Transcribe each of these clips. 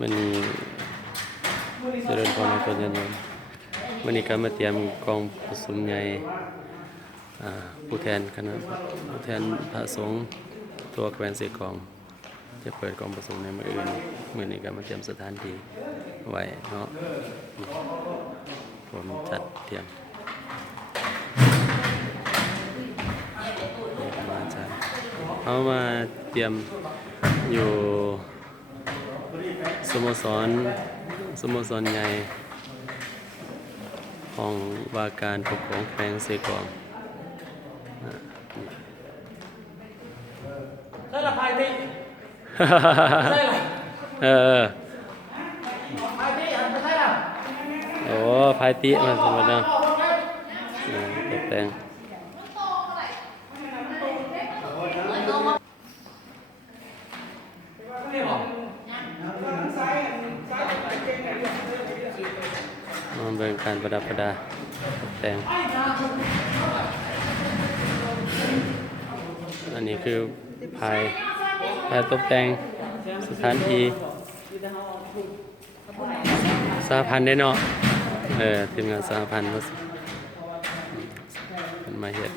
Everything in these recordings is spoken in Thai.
มันนี้เจริญพรในตัวเย็นมันนี้ก็มาเตรียมกองประชุมใหญ่ผู้แทนคณะผู้แทนพระสงฆ์ตัวแคว้นเสกองจะเปิดกองประชุมในมื้ออื่นมื้อนี้ก็มาเตรียมสถานที่ไว้เนาะผมจัดเตรียมมาใช่เอามาเตรียมอยู่สโมสรใหญ่ของว่าการปกครองแขวงเสกองใช่ละพายติใช่ละเออพายติไม่ใช่ละโอ้พายติมาสมบัติเนาะตกแต่งมันเป็นการประดับประดาตกแต่งอันนี้คือพายตกแต่งสถานที่สหพันธ์ได้เนาะทีมงานสหพันธ์มันมาเฮ็ด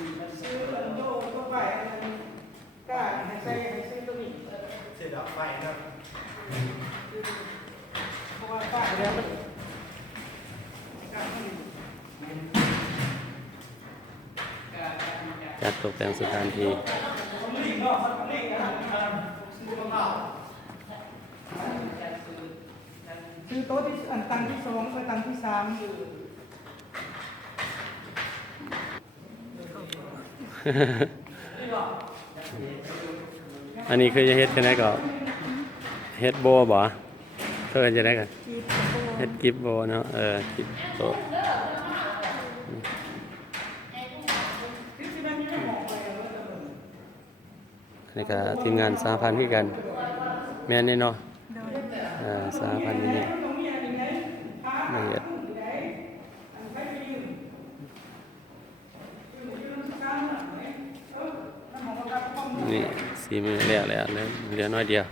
จัดตกแต่งสถานที่คือโต๊ะที่ตังที่สองไปตังที่สามอันนี้คือจะเฮ็ดกันได้ก็เฮ็ดโบบ่เพิ่นจะได้กันเฮ็ดกิฟโบเนาะกิฟโตอันนี้ก็ทีมงานสหพันธ์คือกันแม่นนี่เนาะสหพันธ์นี่มาเฮ็ดนี่สีมือแล้วเหลือน้อยเดียว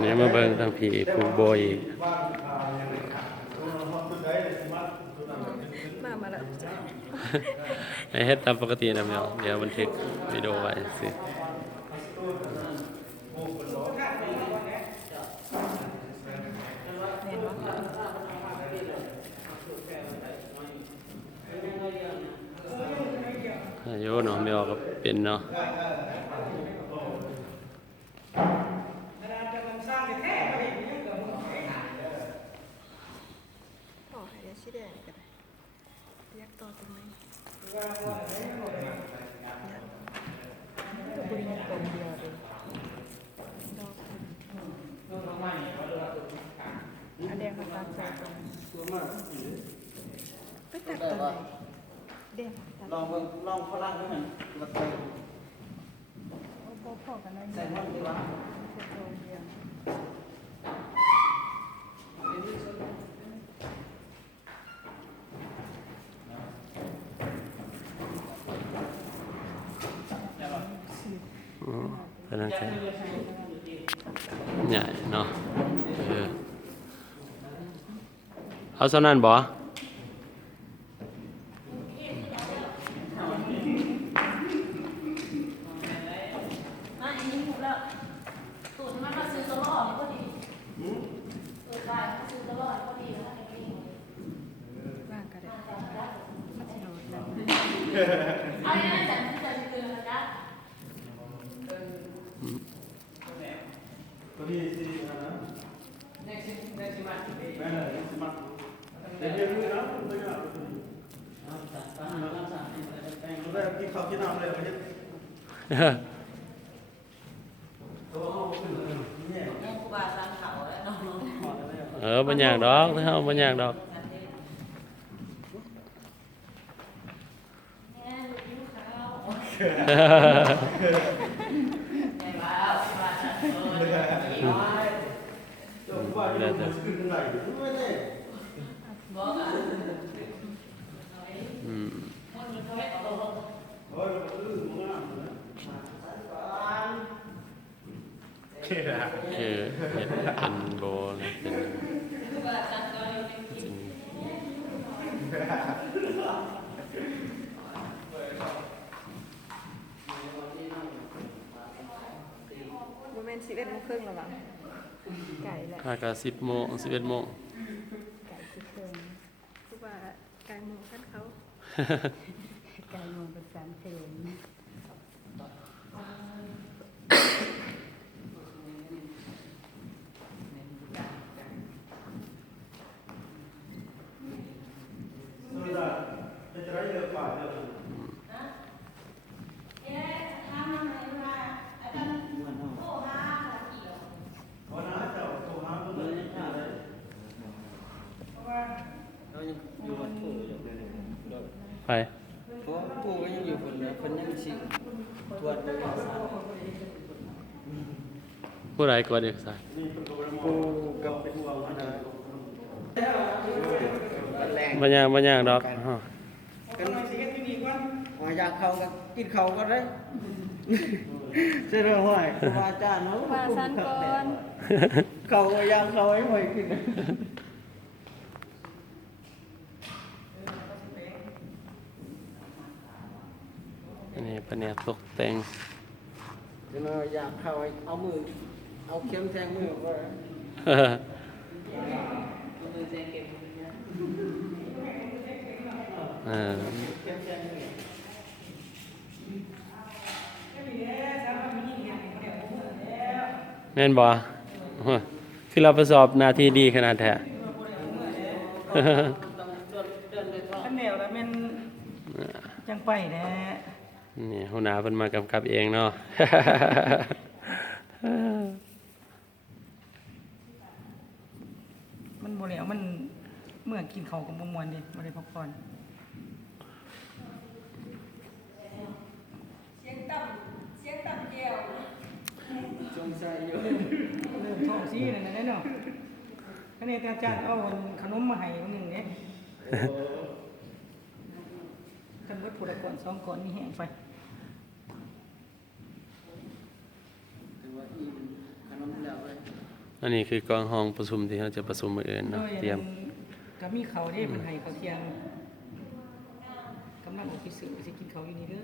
เนี่ยมาเบิ่งทางผีผูกโบยมาแล้วให้เฮ็ดตามปกตินะแมวเดี๋ยวบันทึกวิดีโอไว้สิอายุเนาะแมวก็เป็นเนาะสีแดงกันเรียกต่อตรงนี้ตัวบริเวณกลมเดียวเลยอันแดงมาตัดใจตรงไปตัดตรงไหนแดงลองฝรั่งด้วยกันมาใส่พอกันได้ใส่หมดดีวะ ก็นั่นแค่ใหญ่เนาะเอาเท่านั้นบ่ มาอันนี้หมูแล้วสูตรมันมาซื้อตัวรอดก็ดีสูตรได้ซื้อตัวรอดก็ดีแล้วก็ดี ว่างก็ได้มันจะโดดแล้ว เอาอย่างนั้นจัดที่จะซื้อนะจ๊ะ ตัวนี้สินะได้สิมาแม่เลยสิมาเดี๋ยวนี้นะตัวนี้ตั้งแล้วสั่งตัวแรกกินข้าวกินน้ำเลยไปเฮ็ดตัวเอาขึ้นเลยเนี่ย แม่ครูบาสร้างเขาแล้วน้อง บ่ยากดอกเฮาบ่ยากดอก แม่ลูกยิ้วเขาแม่บ้าบ้าจัดเลย แล้วแต่ บอกอ่ะ อืมคือเห็ดเป็นโบนะเป็น ครูบาจัดเลยเป็น จริง โมเมนต์11 โมงครึ่งแล้วมั้งไก่แหละ ถ้าก็10 โมง 11 โมง ไก่สิเพิ่งคือว่าไก่โมงกันเขาไก่โมงเป็น3เพลง ไป เพราะปู่ก็ยังอยู่คนเดียวคนยังชิตรวจด้วยกัน ผู้ใดกวดเอกสาร ปู่กับเป็นห่วงนะแรง บ่ยากดอกอ้อ กันสิกันที่นี่ก่อนว่าอยากเข้าก็กินข้าวก็ได้เจ้าห้อยครูบาอาจารย์เนาะ ว่าสั้นก่อน เขาอยากเขาให้หวยกิน อันนี้แผนกตกแต่ง เดี๋ยวเราอยากเข้าเอามือเอาเข็มแทงมือก็ได้ เออแม่นบ่โอ้ยคือเราประสอบหน้าที่ดีขนาดแท้ อันแนวแล้วมันจังไปแน่ นี่หัวหน้าเพิ่นมากำกับเองเนาะ มันบ่แล้วมันเมื่อกินข้าวกับบ่ม่วนดิบ่ได้พักผ่อน เสียงต่ำเดียว สงสัยอยู่เริ่มท้องซี่นั่นน่ะเนาะคันนี้อาจารย์เอาขนมมาให้มื้อนึงเด้กันเบิดผู้ละก่อน2ก่อนนี่แห้งไปถือว่าอิ่มขนมแล้วเว้ย อันนี้คือกองห้องประชุมที่เราจะประชุมมื้ออื่นเนาะเตรียม ก็มีเขาได้มันให้เขาเที่ยงกำลังออกไปซื้อสิกินเขาอยู่นี่เด้อ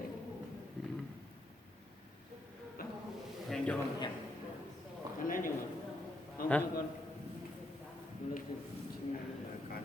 แข่งยอมแข่งมันนั่นอยู่เอามาก่อนแล้วกูชิมก่อน